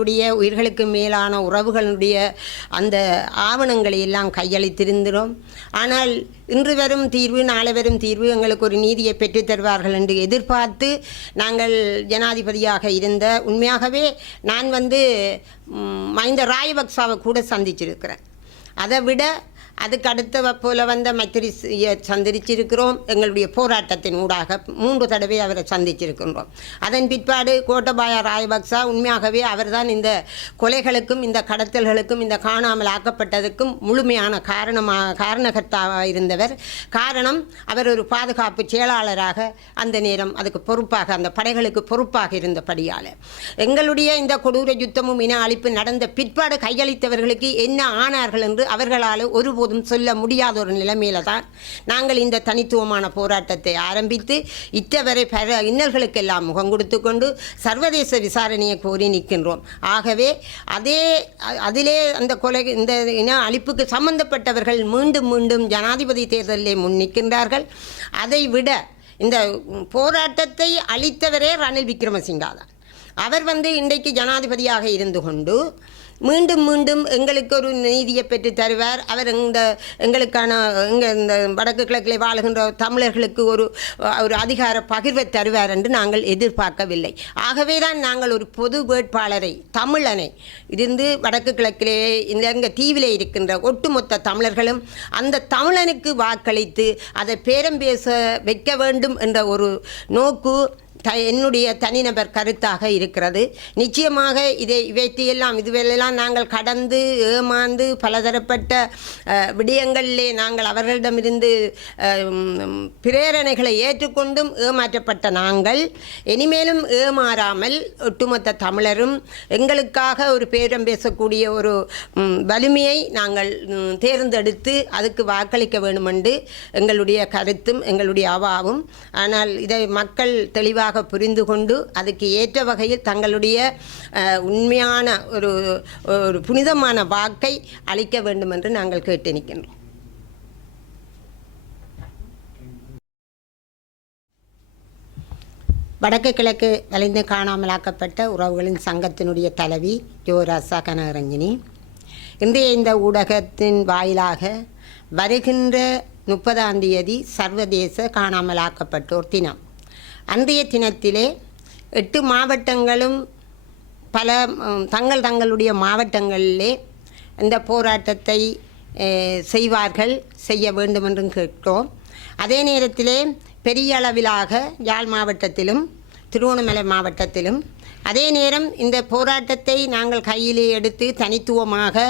உடைய உயிர்களுக்கு மேலான உறவுகளுடைய அந்த ஆவணங்களை எல்லாம் கையளித்திருந்தோம். ஆனால் இன்று வரும் தீர்வு நாளை வரும் தீர்வு எங்களுக்கு ஒரு நீதியை பெற்றுத் தருவார்கள் என்று எதிர்பார்த்து நாங்கள் ஜனாதிபதியாக இருந்த உண்மையாகவே நான் வந்து மைந்த ராயபக்சாவை கூட சந்திச்சிருக்கிறேன். அதை விட அதுக்கு அடுத்த போல வந்த மைத்திரி சந்திச்சிருக்கிறோம். எங்களுடைய போராட்டத்தின் ஊடாக மூன்று தடவை அவரை சந்திச்சிருக்கின்றோம். அதன் பிற்பாடு கோட்டபாய ராயபக்சா உண்மையாகவே அவர்தான் இந்த கொலைகளுக்கும் இந்த கடத்தல்களுக்கும் இந்த காணாமல் ஆக்கப்பட்டதுக்கும் முழுமையான காரணமாக காரணகர்த்தாவாக இருந்தவர். காரணம் அவர் ஒரு பாதுகாப்பு செயலாளராக அந்த நேரம் அதுக்கு பொறுப்பாக அந்த படைகளுக்கு பொறுப்பாக இருந்தபடியால் எங்களுடைய இந்த கொடூர யுத்தமும் இன அழிப்பு நடந்த பிற்பாடு கையளித்தவர்களுக்கு என்ன ஆனார்கள் என்று அவர்களால் ஒருபோது ஒருபோதும் சொல்ல முடியாத ஒரு நிலைமையில தான் நாங்கள் இந்த தனித்துவமான போராட்டத்தை ஆரம்பித்து இத்தவரை பல இன்னல்களுக்கெல்லாம் முகம் கொடுத்து கொண்டு சர்வதேச விசாரணையை கோரி நிற்கின்றோம். ஆகவே அதே அதிலே அந்த கொலை இந்த இன அழிப்புக்கு சம்பந்தப்பட்டவர்கள் மீண்டும் மீண்டும் ஜனாதிபதி தேர்தலிலே முன் நிற்கின்றார்கள். அதை விட இந்த போராட்டத்தை அளித்தவரே ரணில் விக்ரமசிங்கா தான் அவர் வந்து இன்றைக்கு ஜனாதிபதியாக இருந்து கொண்டு மீண்டும் மீண்டும் எங்களுக்கு ஒரு நீதியை பெற்று தருவார். அவர் இந்த எங்களுக்கான எங்கள் இந்த வடக்கு கிழக்கில் வாழுகின்ற தமிழர்களுக்கு ஒரு ஒரு அதிகார பகிர்வை தருவார் என்று நாங்கள் எதிர்பார்க்கவில்லை. ஆகவே தான் நாங்கள் ஒரு பொது வேட்பாளரை தமிழனை இருந்து வடக்கு கிழக்கிலே இந்த எங்கள் தீவிலே இருக்கின்ற ஒட்டுமொத்த தமிழர்களும் அந்த தமிழனுக்கு வாக்களித்து அதை பேரம் பேச வைக்க வேண்டும் என்ற ஒரு நோக்கு த என்னுடைய தனிநபர் கருத்தாக இருக்கிறது. நிச்சயமாக இதை இவைத்தையெல்லாம் இதுவெல்லாம் நாங்கள் கடந்து ஏமாந்து பலதரப்பட்ட விடயங்களிலே நாங்கள் அவர்களிடமிருந்து பிரேரணைகளை ஏற்றுக்கொண்டும் ஏமாற்றப்பட்ட நாங்கள். இனிமேலும் ஏமாறாமல் ஒட்டுமொத்த தமிழரும் எங்களுக்காக ஒரு பேரம் பேசக்கூடிய ஒரு வலிமையை நாங்கள் தேர்ந்தெடுத்து அதுக்கு வாக்களிக்க வேண்டுமென்று எங்களுடைய கருத்தும் எங்களுடைய அவாவும். ஆனால் இதை மக்கள் தெளிவாக புரிந்து கொண்டு அதுக்கு ஏற்ற வகையில் தங்களுடைய உண்மையான ஒரு ஒரு புனிதமான வாக்கை அளிக்க வேண்டும் என்று நாங்கள் கேட்டு நிற்கின்றோம் வடக்கு கிழக்கு வலிந்து காணாமலாக்கப்பட்ட உறவுகளின் சங்கத்தினுடைய தலைவி ஜோராசா கனகரஞ்சினி இன்றைய இந்த ஊடகத்தின் வாயிலாக வருகின்ற முப்பதாம் தேதி சர்வதேச காணாமலாக்கப்பட்டோர் தினம். அன்றைய தினத்திலே எட்டு மாவட்டங்களும் பல தங்கள் தங்களுடைய மாவட்டங்களிலே இந்த போராட்டத்தை செய்வார்கள் செய்ய வேண்டும் என்றும் கேட்டோம். அதே நேரத்திலே பெரிய அளவிலாக யாழ் மாவட்டத்திலும் திருவண்ணாமலை மாவட்டத்திலும். அதே நேரம் இந்த போராட்டத்தை நாங்கள் கையிலே எடுத்து தனித்துவமாக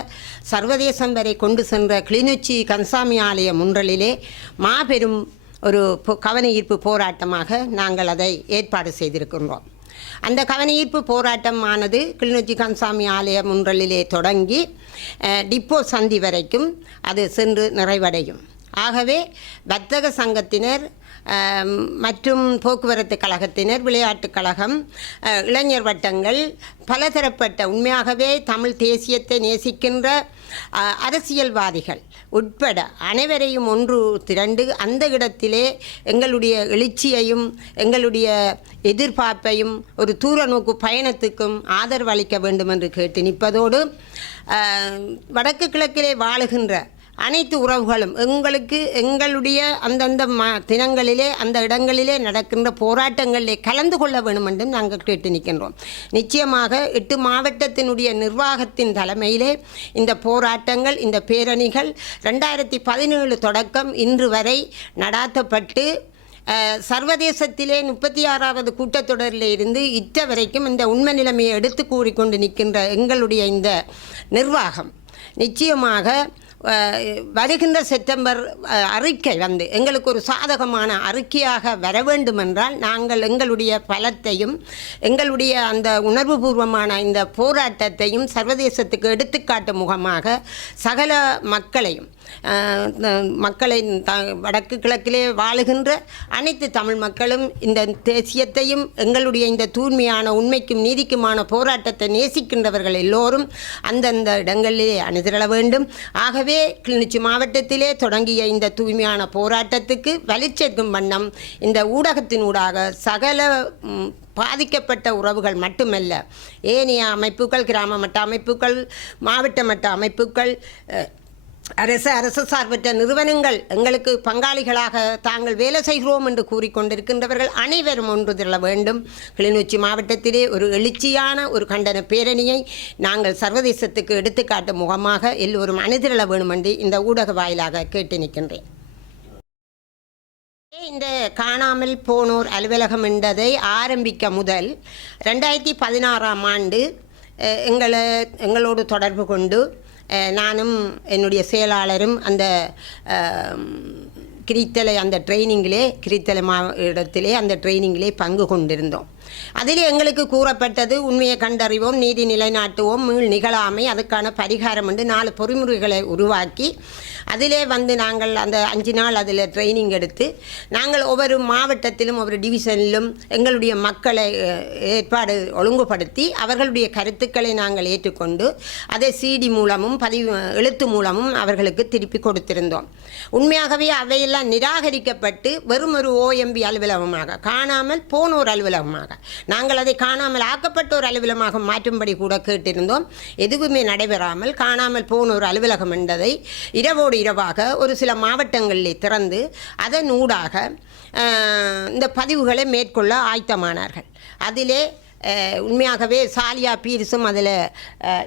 சர்வதேசம் வரை கொண்டு சென்ற கிளிநொச்சி கன்சாமி ஆலய முன்றலிலே மாபெரும் ஒரு பொ- கவன ஈர்ப்பு போராட்டமாக நாங்கள் அதை ஏற்பாடு செய்திருக்கின்றோம். அந்த கவனஈர்ப்பு போராட்டமானது கிளிநொச்சி கன்சாமி ஆலய முன்றலிலே தொடங்கி டிப்போ சந்தி வரைக்கும் அது சென்று நிறைவடையும். ஆகவே வர்த்தக சங்கத்தினர் மற்றும் போக்குவரத்து கழகத்தினர் விளையாட்டுக் கழகம் இளைஞர் வட்டங்கள் பலதரப்பட்ட உண்மையாகவே தமிழ் தேசியத்தை நேசிக்கின்ற அரசியல்வாதிகள் உட்பட அனைவரையும் ஒன்று திரண்டு அந்த இடத்திலே எங்களுடைய எழுச்சியையும் எங்களுடைய எதிர்பார்ப்பையும் ஒரு தூர நோக்கு பயணத்துக்கும் ஆதரவு அளிக்க வேண்டும் என்று கேட்டு நிற்பதோடு வடக்கு கிழக்கிலே வாழுகின்ற அனைத்து உறவுகளும் எங்களுக்கு எங்களுடைய அந்தந்த ம தினங்களிலே அந்த இடங்களிலே நடக்கின்ற போராட்டங்களிலே கலந்து கொள்ள வேண்டும் என்று நாங்கள் கேட்டு நிற்கின்றோம். நிச்சயமாக எட்டு மாவட்டத்தினுடைய நிர்வாகத்தின் தலைமையிலே இந்த போராட்டங்கள் இந்த பேரணிகள் ரெண்டாயிரத்தி பதினேழு தொடக்கம் இன்று வரை நடாத்தப்பட்டு சர்வதேசத்திலே முப்பத்தி ஆறாவது கூட்டத்தொடரில் இருந்து இற்ற வரைக்கும் இந்த உண்மை நிலைமையை எடுத்து கூறிக்கொண்டு நிற்கின்ற எங்களுடைய இந்த நிர்வாகம். நிச்சயமாக வருகின்ற செப்டம்பர் அறிக்கை வந்து எங்களுக்கு ஒரு சாதகமான அறிக்கையாக வர வேண்டுமென்றால் நாங்கள் எங்களுடைய பலத்தையும் எங்களுடைய அந்த உணர்வுபூர்வமான இந்த போராட்டத்தையும் சர்வதேசத்துக்கு எடுத்துக்காட்டு முகமாக சகல மக்களையும் மக்களை த வடக்கு கிழக்கிலே வாழுகின்ற அனைத்து தமிழ் மக்களும் இந்த தேசியத்தையும் எங்களுடைய இந்த தூய்மையான உண்மைக்கும் நீதிக்குமான போராட்டத்தை நேசிக்கின்றவர்கள் எல்லோரும் அந்தந்த இடங்களிலே அணிதிரள வேண்டும். ஆகவே ஆகவே கிளிநொச்சி மாவட்டத்திலே தொடங்கிய இந்த தூய்மையான போராட்டத்துக்கு வலிச்சேர்க்கும் வண்ணம் இந்த ஊடகத்தினூடாக சகல பாதிக்கப்பட்ட உறவுகள் மட்டுமல்ல ஏனைய அமைப்புகள் கிராம மட்ட அமைப்புகள் மாவட்ட மட்ட அமைப்புகள் அரசு அரசு சார்பற்ற நிறுவனங்கள் எங்களுக்கு பங்காளிகளாக தாங்கள் வேலை செய்கிறோம் என்று கூறிக்கொண்டிருக்கின்றவர்கள் அனைவரும் ஒன்று திரள வேண்டும். கிளிநொச்சி மாவட்டத்திலே ஒரு எழுச்சியான ஒரு கண்டன பேரணியை நாங்கள் சர்வதேசத்துக்கு எடுத்துக்காட்டும் முகமாக எல்லோரும் அணிதிரள வேண்டும் என்று இந்த ஊடக வாயிலாக கேட்டு நிற்கின்றேன். இந்த காணாமல் போனோர் அலுவலகம் என்றதை ஆரம்பிக்க முதல் ரெண்டாயிரத்தி பதினாறாம் ஆண்டு எங்களை எங்களோடு தொடர்பு கொண்டு நானும் என்னுடைய செயலாளரும் அந்த கிரித்தலை அந்த ட்ரைனிங்கிலே கிரித்தலை மா இடத்திலே அந்த ட்ரைனிங்கிலே பங்கு கொண்டிருந்தோம். அதில் எங்களுக்கு கூறப்பட்டது உண்மையை கண்டறிவோம் நீதி நிலைநாட்டுவோம் மீள் நிகழாமை அதுக்கான பரிகாரம் என்று நாலு பொறிமுறைகளை உருவாக்கி அதிலே வந்து நாங்கள் அந்த அஞ்சு நாள் அதில் ட்ரைனிங் எடுத்து நாங்கள் ஒவ்வொரு மாவட்டத்திலும் ஒவ்வொரு டிவிஷனிலும் எங்களுடைய மக்களை ஏற்பாடு ஒழுங்குபடுத்தி அவர்களுடைய கருத்துக்களை நாங்கள் ஏற்றுக்கொண்டு அதை சிடி மூலமும் பதிவு எழுத்து மூலமும் அவர்களுக்கு திருப்பி கொடுத்திருந்தோம். உண்மையாகவே எல்லாம் நிராகரிக்கப்பட்டு வெறும் ஒரு ஓஎம்பி அலுவலகமாக காணாமல் போனோர் அலுவலகமாக. நாங்கள் அதை காணாமல் ஆக்கப்பட்டோர் அலுவலகமாக மாற்றும்படி கூட கேட்டிருந்தோம். எதுவுமே நடைபெறாமல் காணாமல் போனோர் அலுவலகம் என்பதை இரவோடு இரவாக ஒரு சில மாவட்டங்களிலே திறந்து அதன் ஊடாக இந்த பதிவுகளை மேற்கொள்ள ஆயத்தமானார்கள். அதிலே உண்மையாகவே சாலியா பீரிஸும் அதில்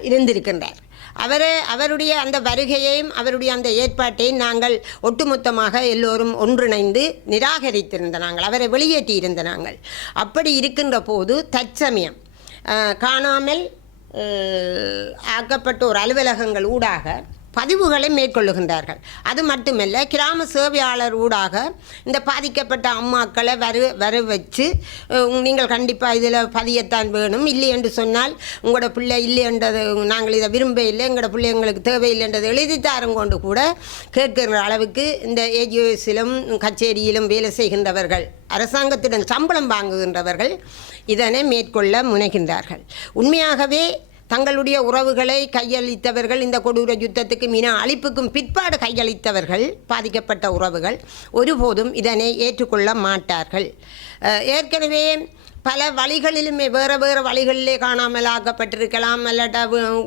இருந்திருக்கின்றார். அவரை அவருடைய அந்த வருகையையும் அவருடைய அந்த ஏற்பாட்டையும் நாங்கள் ஒட்டுமொத்தமாக எல்லோரும் ஒன்றிணைந்து நிராகரித்திருந்த நாங்கள் அவரை வெளியேற்றியிருந்த நாங்கள். அப்படி இருக்கின்ற போது தற்சமயம் காணாமல் ஆக்கப்பட்ட ஒரு அலுவலகங்கள் ஊடாக பதிவுகளை மேற்கொள்ளுகின்றார்கள். அது மட்டுமல்ல கிராம சேவையாளர் ஊடாக இந்த பாதிக்கப்பட்ட அம்மாக்களை வரு வர வச்சு நீங்கள் கண்டிப்பாக இதில் பதியத்தான் வேணும். இல்லை என்று சொன்னால் உங்களோட பிள்ளை இல்லை என்றது நாங்கள் இதை விரும்ப இல்லை எங்களோட பிள்ளை எங்களுக்கு தேவையில்லைன்றது எழுதி தாரும் கொண்டு கூட கேட்கிற அளவுக்கு இந்த ஏஜிஓஸிலும் கச்சேரியிலும் வேலை செய்கின்றவர்கள் அரசாங்கத்திடம் சம்பளம் வாங்குகின்றவர்கள் இதனை மேற்கொள்ள முனைகின்றார்கள். உண்மையாகவே தங்களுடைய உறவுகளை கையளித்தவர்கள் இந்த கொடூர யுத்தத்துக்கு இன அழிப்புக்கும் பிற்பாடு கையளித்தவர்கள் பாதிக்கப்பட்ட உறவுகள் ஒருபோதும் இதனை ஏற்றுக்கொள்ள மாட்டார்கள். ஏற்கனவே பல வழிகளிலுமே வேறு வேறு வழிகளிலே காணாமல் ஆக்கப்பட்டிருக்கலாம். அல்லாட்டா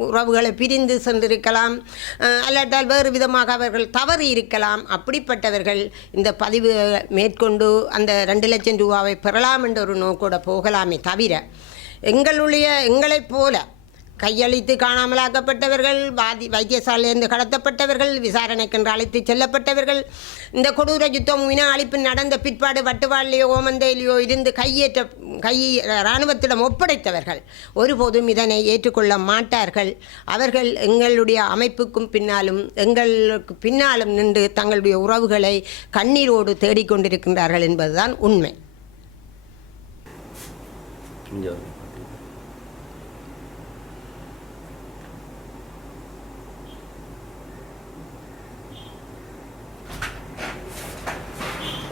உறவுகளை பிரிந்து சென்றிருக்கலாம். அல்லாட்டால் வேறு விதமாக அவர்கள் தவறி இருக்கலாம். அப்படிப்பட்டவர்கள் இந்த பதிவு மேற்கொண்டு அந்த ரெண்டு லட்சம் ரூபாவை பெறலாம் என்ற ஒரு நோக்கோட போகலாமே தவிர எங்களுடைய எங்களைப் போல கையளித்து காணாமலாக்கப்பட்டவர்கள் வாதி வைத்தியசாலையிலிருந்து கடத்தப்பட்டவர்கள் விசாரணைக்கென்று அழைத்து செல்லப்பட்டவர்கள் இந்த கொடூர யுத்தம் வினா அழிப்பு நடந்த பிற்பாடு வட்டுவாளிலையோ ஓமந்தையிலையோ இருந்து கையேற்ற கை இராணுவத்திடம் ஒப்படைத்தவர்கள் ஒருபோதும் இதனை ஏற்றுக்கொள்ள மாட்டார்கள். அவர்கள் எங்களுடைய அமைப்புக்கும் பின்னாலும் எங்களுக்கு பின்னாலும் நின்று தங்களுடைய உறவுகளை கண்ணீரோடு தேடிக்கொண்டிருக்கின்றார்கள் என்பதுதான் உண்மை.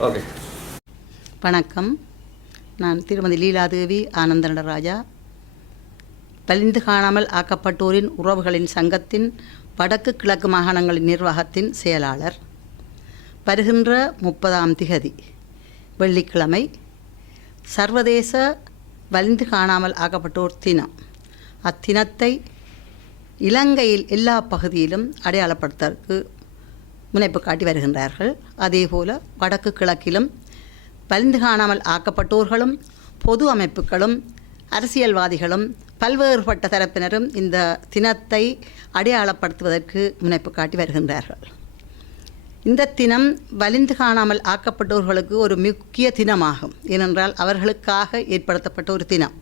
ஓகே வணக்கம். நான் திருமதி லீலாதேவி ஆனந்த நடராஜா பலிந்து காணாமல் ஆக்கப்பட்டோரின் உறவுகளின் சங்கத்தின் வடக்கு கிழக்கு மாகாணங்களின் நிர்வாகத்தின் செயலாளர். வருகின்ற முப்பதாம் திகதி வெள்ளிக்கிழமை சர்வதேச வலிந்து காணாமல் ஆக்கப்பட்டோர் தினம். அத்தினத்தை இலங்கையில் எல்லா பகுதியிலும் அடையாளப்படுத்துவதற்கு முனைப்பு காட்டி வருகின்றார்கள். அதேபோல வடக்கு கிழக்கிலும் பலிந்து காணாமல் ஆக்கப்பட்டோர்களும் பொது அமைப்புகளும் அரசியல்வாதிகளும் பல்வேறுபட்ட தரப்பினரும் இந்த தினத்தை அடையாளப்படுத்துவதற்கு முனைப்பு காட்டி வருகின்றார்கள். இந்த தினம் வலிந்து காணாமல் ஆக்கப்பட்டோர்களுக்கு ஒரு முக்கிய தினமாகும். ஏனென்றால் அவர்களுக்காக ஏற்படுத்தப்பட்ட ஒரு தினம்.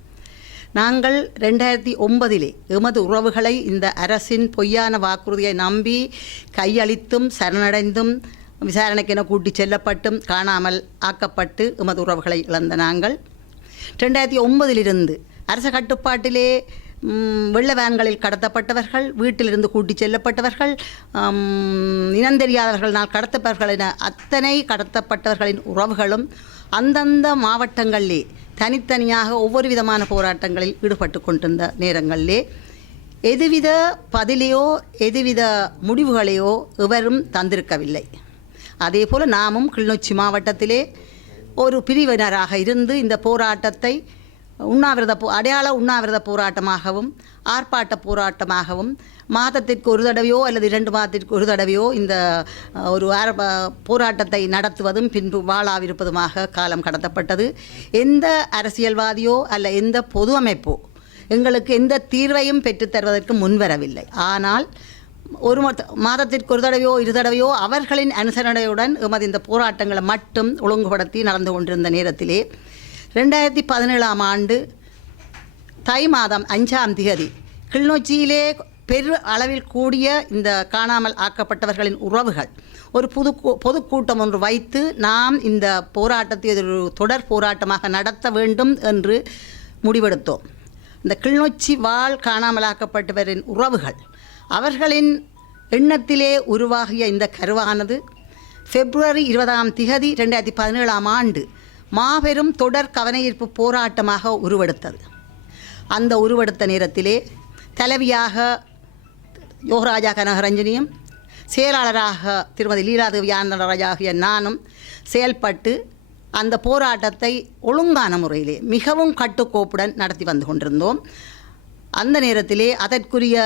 நாங்கள் ரெண்டாயிரத்தி ஒன்பதிலே எமது உறவுகளை இந்த அரசின் பொய்யான வாக்குறுதியை நம்பி கையளித்தும் சரணடைந்தும் விசாரணைக்கென கூட்டிச் செல்லப்பட்டும் காணாமல் ஆக்கப்பட்டு எமது உறவுகளை இழந்த நாங்கள். ரெண்டாயிரத்தி ஒன்பதிலிருந்து அரச கட்டுப்பாட்டிலே வெள்ள வேன்களில் கடத்தப்பட்டவர்கள் வீட்டிலிருந்து கூட்டிச் செல்லப்பட்டவர்கள் ஆம், இனந்தெரியாதவர்களால் கடத்தப்பட்டவர்கள் என அத்தனை கடத்தப்பட்டவர்களின் உறவுகளும் அந்தந்த மாவட்டங்களிலே தனித்தனியாக ஒவ்வொரு விதமான போராட்டங்களில் ஈடுபட்டு கொண்டிருந்த நேரங்களிலே எதுவித பதிலையோ எதுவித முடிவுகளையோ எவரும் தந்திருக்கவில்லை. அதே போல் நாமும் கிளிநொச்சி மாவட்டத்திலே ஒரு பிரிவினராக இருந்து இந்த போராட்டத்தை உண்ணாவிரத போ அடையாள உண்ணாவிரத போராட்டமாகவும் ஆர்ப்பாட்ட போராட்டமாகவும் மாதத்திற்கு ஒரு தடவையோ அல்லது இரண்டு மாதத்திற்கு ஒரு தடவையோ இந்த ஒரு போராட்டத்தை நடத்துவதும் பின்பு வாழாவிருப்பதுமாக காலம் கடத்தப்பட்டது. எந்த அரசியல்வாதியோ அல்ல எந்த பொது அமைப்போ எங்களுக்கு எந்த தீர்வையும் பெற்றுத்தருவதற்கு முன்வரவில்லை ஆனால் ஒரு மத்த- மாதத்திற்கு ஒரு தடவையோ இரு தடவையோ அவர்களின் அனுசரணையுடன் எமது இந்த போராட்டங்களை மட்டும் ஒழுங்குபடுத்தி நடந்து கொண்டிருந்த நேரத்திலே ரெண்டாயிரத்தி பதினேழாம் ஆண்டு தை மாதம் அஞ்சாம் திகதி கிளிநொச்சியிலே பெரு அளவில் கூடிய இந்த காணாமல் ஆக்கப்பட்டவர்களின் உறவுகள். ஒரு புது பொதுக்கூட்டம் ஒன்று வைத்து நாம் இந்த போராட்டத்தை ஒரு தொடர் போராட்டமாக நடத்த வேண்டும் என்று முடிவெடுத்தோம். இந்த கிளிநொச்சி வாழ் காணாமலாக்கப்பட்டவரின் உறவுகள். அவர்களின் எண்ணத்திலே உருவாகிய இந்த கருவானது பிப்ரவரி இருபதாம் திகதி ரெண்டாயிரத்தி பதினேழாம் ஆண்டு மாபெரும் தொடர் கவனஈர்ப்பு போராட்டமாக உருவெடுத்தது. அந்த உருவெடுத்த நேரத்திலே தலைவியாக யோகராஜா கனகரஞ்சனியும் செயலாளராக திருமதி லீலாதேவி ஆனந்தராஜா ஆகிய நானும் செயல்பட்டு அந்த போராட்டத்தை ஒழுங்கான முறையிலே மிகவும் கட்டுக்கோப்புடன் நடத்தி வந்து கொண்டிருந்தோம். அந்த நேரத்திலே அதற்குரிய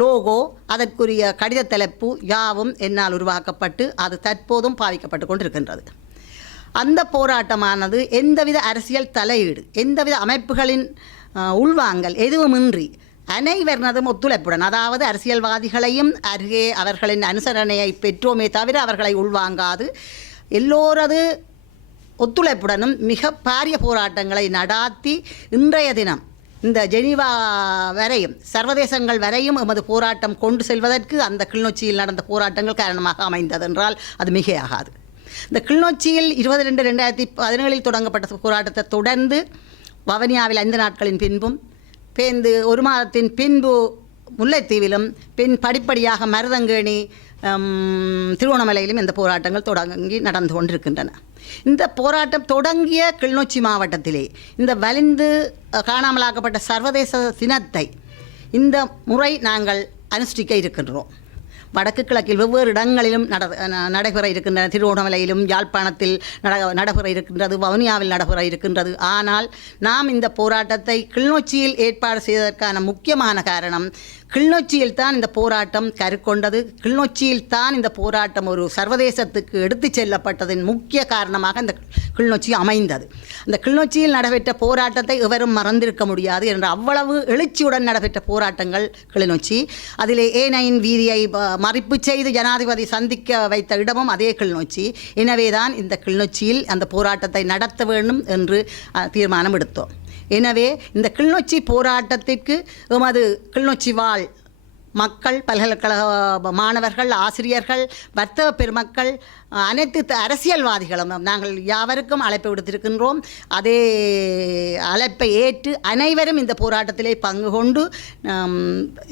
லோகோ அதற்குரிய கடித தலைப்பு யாவும் என்னால் உருவாக்கப்பட்டு அது தற்போதும் பாவிக்கப்பட்டு கொண்டிருக்கின்றது. அந்த போராட்டமானது எந்தவித அரசியல் தலையீடு எந்தவித அமைப்புகளின் உள்வாங்கல் எதுவுமின்றி அனைவரினதும் ஒத்துழைப்புடன் அதாவது அரசியல்வாதிகளையும் அருகே அவர்களின் அனுசரணையை பெற்றோமே தவிர அவர்களை உள்வாங்காது எல்லோரது ஒத்துழைப்புடனும் மிக பாரிய போராட்டங்களை நடாத்தி இன்றைய தினம் இந்த ஜெனீவா வரையும் சர்வதேசங்கள் வரையும் எமது போராட்டம் கொண்டு செல்வதற்கு அந்த கிளிநொச்சியில் நடந்த போராட்டங்கள் காரணமாக அமைந்தது என்றால் அது மிகையாகாது. இந்த கிளிநொச்சியில் இருபது ரெண்டு ரெண்டாயிரத்தி பதினேழில் தொடங்கப்பட்ட போராட்டத்தை தொடர்ந்து வவனியாவில் ஐந்து நாட்களின் பின்பும் பேந்து ஒரு மாதத்தின் பின்பு முல்லைத்தீவிலும் பின் படிப்படியாக மருதங்கேணி ஹம், இந்த போராட்டங்கள் தொடங்கி நடந்து கொண்டிருக்கின்றன. இந்த போராட்டம் தொடங்கிய கிளிநொச்சி மாவட்டத்திலே இந்த வலிந்து காணாமலாக்கப்பட்ட சர்வதேச தினத்தை இந்த முறை நாங்கள் அனுஷ்டிக்க இருக்கின்றோம். வடக்கு கிழக்கில் வெவ்வேறு இடங்களிலும் நட நடைபெற இருக்கின்றன. திருவோணமலையிலும் யாழ்ப்பாணத்தில் நட நடைபெற இருக்கின்றது. வவுனியாவில் நடைபெற இருக்கின்றது. ஆனால் நாம் இந்த போராட்டத்தை கிளிநொச்சியில் ஏற்பாடு செய்வதற்கான முக்கியமான காரணம் கிள்நொச்சியில் தான் இந்த போராட்டம் கருக்கொண்டது கிள்நொச்சியில் தான் இந்த போராட்டம் ஒரு சர்வதேசத்துக்கு எடுத்துச் செல்லப்பட்டதின் முக்கிய காரணமாக இந்த கிளிநொச்சி அமைந்தது. அந்த கிள்நொச்சியில் நடைபெற்ற போராட்டத்தை எவரும் மறந்திருக்க முடியாது என்ற அவ்வளவு எழுச்சியுடன் நடைபெற்ற போராட்டங்கள் கிளிநொச்சி. அதிலே ஏனையின் வீதியை மறிப்பு செய்து ஜனாதிபதி சந்திக்க வைத்த இடமும் அதே கிளிநொச்சி. எனவேதான் இந்த கிளிநொச்சியில் அந்த போராட்டத்தை நடத்த வேண்டும் என்று தீர்மானம் எடுத்தோம். எனவே இந்த கிளிநொச்சி போராட்டத்திற்கு எமது கிளிநொச்சி வாழ் மக்கள் பல்கலைக்கழக மாணவர்கள் ஆசிரியர்கள் வர்த்தக பெருமக்கள் அனைத்து அரசியல்வாதிகளும் நாங்கள் யாவருக்கும் அழைப்பு விடுத்திருக்கின்றோம். அதே அழைப்பை ஏற்று அனைவரும் இந்த போராட்டத்திலே பங்கு கொண்டு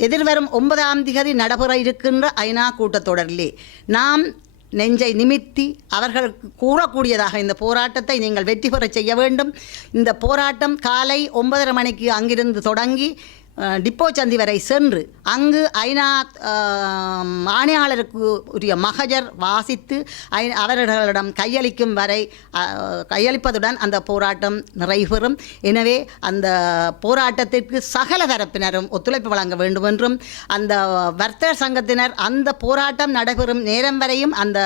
எதிர்வரும் ஒன்பதாம் திகதி நடைபெற இருக்கின்ற ஐநா கூட்டத்தொடரிலே நாம் நெஞ்சை நிமித்தி அவர்களுக்கு கூறக்கூடியதாக இந்த போராட்டத்தை நீங்கள் வெற்றி பெற செய்ய வேண்டும். இந்த போராட்டம் காலை ஒன்பதரை மணிக்கு அங்கிருந்து தொடங்கி டிப்போ சந்தி வரை சென்று அங்கு ஐநா ஆணையாளருக்கு உரிய மகஜர் வாசித்து ஐ அவர்களிடம் கையளிக்கும் வரை கையளிப்பதுடன் அந்த போராட்டம் நிறைவேறும் எனவே அந்த போராட்டத்திற்கு சகல தரப்பினரும் ஒத்துழைப்பு வழங்க வேண்டும் என்றும் அந்த வர்த்தக சங்கத்தினர் அந்த போராட்டம் நடைபெறும் நேரம் வரையும் அந்த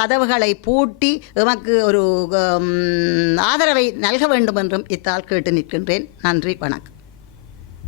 கதவுகளை பூட்டி எமக்கு ஒரு ஆதரவை நல்க வேண்டும் என்றும் இத்தால் கேட்டு நிற்கின்றேன். நன்றி வணக்கம்.